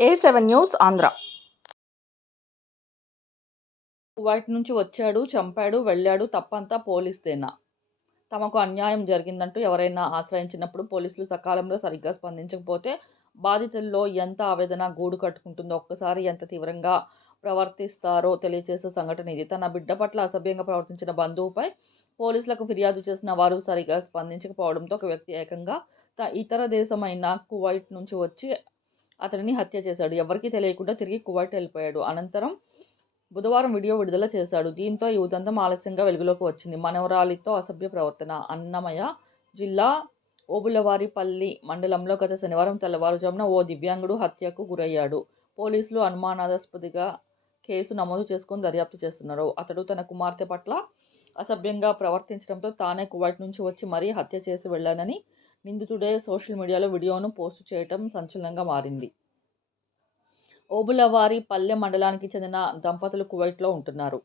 A seven news Andhra Kuwait నుంచి వచ్చాడు చంపాడు వెళ్ళాడు తప్పంతా పోలీస్దేనా తమకు అన్యాయం జరిగిందంటూ ఎవరైనా ఆశ్రయించినప్పుడు పోలీసులు సకాలంలో సరిగ్గా స్పందించకపోతే బాధితుల్లో ఎంత ఆవేదన గూడు కట్టుకుంటుందో ఒక్కసారి ఎంత తీవ్రంగా ప్రవర్తిస్తారో తెలియజేసే సంఘటన ఇది. తన బిడ్డ పట్ల అసభ్యంగా ప్రవర్తించిన బంధువుపై పోలీసులకు ఫిర్యాదు చేసిన వారు సరిగా స్పందించకపోవడంతో ఒక వ్యక్తి ఏకంగా త ఇతర దేశమైన కువైట్ నుంచి వచ్చి అతడిని హత్య చేశాడు. ఎవరికీ తెలియకుండా తిరిగి కువైట్ వెళ్ళిపోయాడు. అనంతరం బుధవారం వీడియో విడుదల చేశాడు. దీంతో ఈ ఉదంతం ఆలస్యంగా వెలుగులోకి వచ్చింది. మనవరాలితో అసభ్య ప్రవర్తన. అన్నమయ్య జిల్లా ఓబులవారిపల్లి మండలంలో గత శనివారం తెల్లవారుజామున ఓ దివ్యాంగుడు హత్యకు గురయ్యాడు. పోలీసులు అనుమానాస్పదిగా కేసు నమోదు చేసుకుని దర్యాప్తు చేస్తున్నారు. అతడు తన కుమార్తె పట్ల అసభ్యంగా ప్రవర్తించడంతో తానే కువైట్ నుంచి వచ్చి మరీ హత్య చేసి వెళ్ళానని నిందితుడే సోషల్ మీడియాలో వీడియోను పోస్టు చేయటం సంచలనంగా మారింది. ఓబులవారి పల్లె మండలానికి చెందిన దంపతులు కువైట్లో ఉంటున్నారు.